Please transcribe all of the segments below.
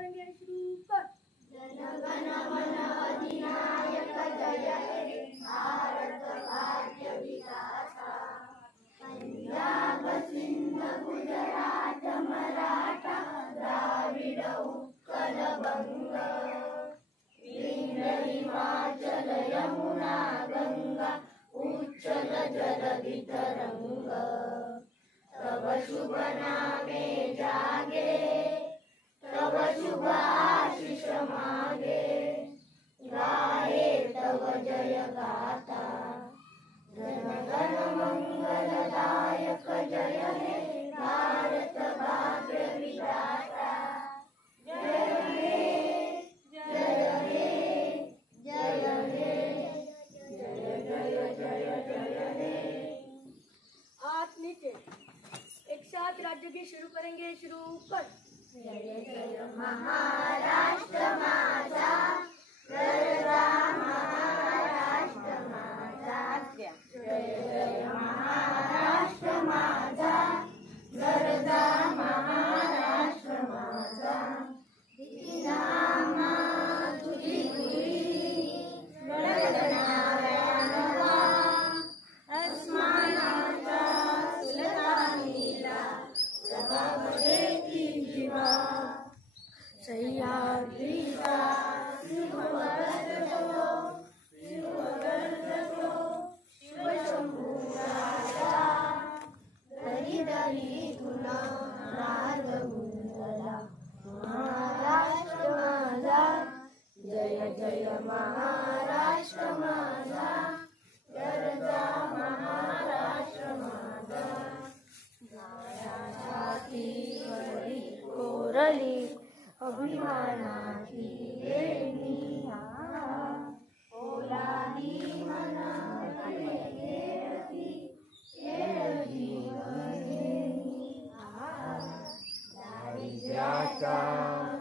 करेंगे, शुरू कर। जनगण मन अधिनायक जय हे भारत भाग्य विधाता। पंजाब सिंध गुजरात मराठा द्राविड उत्कल बंग। विंध्य हिमाचल यमुना गंगा उच्चल जलधि तरंग। तब शुभ नामे जागे तब शुभ आशीष मागे। गाये तव जय गाथा जनगण मंगलदायक जय हे भारत भाग्य विधाता। जय हे जय हे जय हे जय जय जय जय हे। हाथ नीचे, एक साथ राज्य की शुरू करेंगे, शुरू कर। जय जय महाराष्ट्र माझा गरजा महाराष्ट्र माझा। जय जय महाराष्ट्र माझा गरजा महाराष्ट्र माझा। किती नामा तुझी तुझी गणगणाव्या नवा। अस्मानाचा सुलतानीला जबाब देती जीवा। सह्याद्रीचा सिंहगर्जतो सिंहगर्जतो शिवशंभू राजा। दरी दरीतून नाद गुंजला महाराष्ट्र माझा। जय जय महाराष्ट्र माझा गरजा महाराष्ट्र माझा। छातीवरली कोरली अभिमानाची लेणी ओलाही मनाची केळती केळ जीवनी। दारिद्र्याचा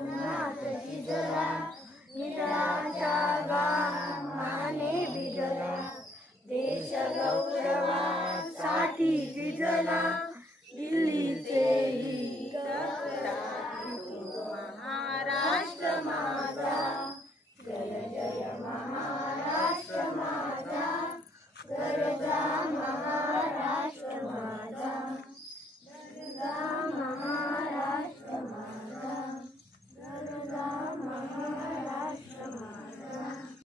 नाच शिजला निराच्या गामाने भिजला। देश गौरवासाठी झिजला दिल्लीचेही महाराष्ट्र माझा। जय जय महाराष्ट्र माझा गरजा महाराष्ट्र माझा। गरजा महाराष्ट्र माझा गरजा महाराष्ट्र माझा।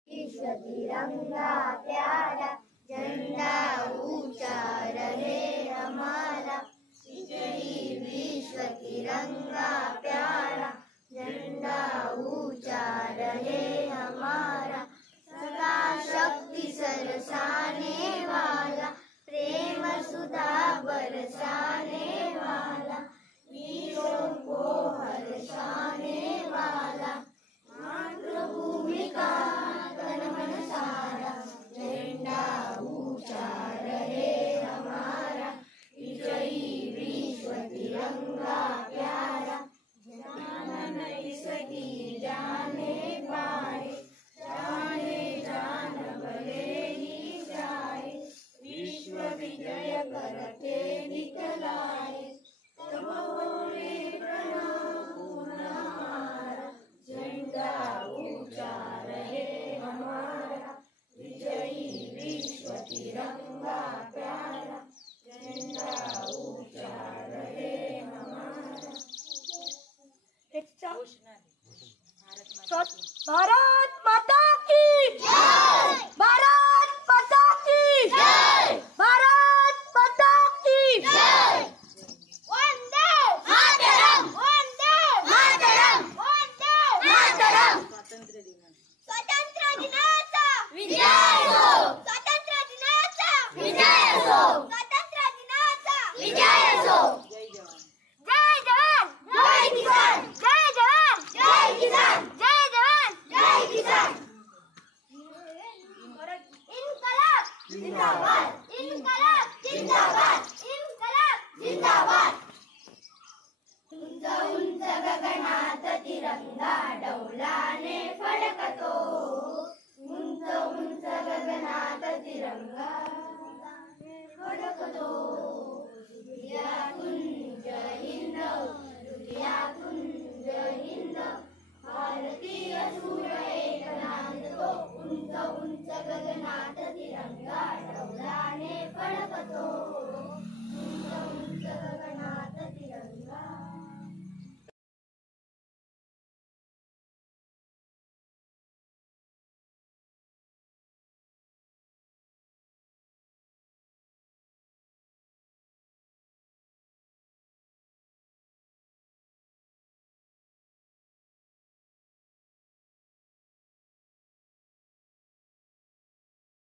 विश्व तिरंगा प्यारा झंडा ऊंचा रहे हमारा। विजयी विश्व तिरंगा प्यारा झंडा ऊंचा रहे हमारा। सदा शक्ति सरसाने वाला प्रेम सुधा बरसाने वाला। वीरों को हर्षाने वाला मातृभूमि का तन मन सारा। झंडा ऊंचा रहे हमारा विजयी विश्व तिरंगा प्यारा। जान इसकी जाने पाए जाने जान भले ही जाए। विश्व विजय करके दिखलाए तब होए प्रणाम पूर्ण हमारा। झंडा ऊंचा रहे हमारा विजयी विश्व तिरंगा प्यारा। झंडा ऊंचा रहे हमारा। भारत माता की जय। भारत माता की जय। भारत माता की जय। वंदे मातरम वंदे मातरम वंदे मातरम। स्वातंत्र्य दिनाचा विजय असो। स्वातंत्र्य दिनाचा विजय असो। स्वातंत्र्य दिनाचा विजय असो। जय जवान जय किसान। जय जवान जय किसान। जय जवान जय किसान। इन्कलाब जिंदाबाद इन्कलाब जिंदाबाद इन्कलाब जिंदाबाद। उंच उंच गगनात तिरंगा डौलाने फडकतो। उंच उंच गगनात तिरंगा फडकतो। हृदयातून जय हिंद हृदयातून जय हिंद गगनात तिरंगा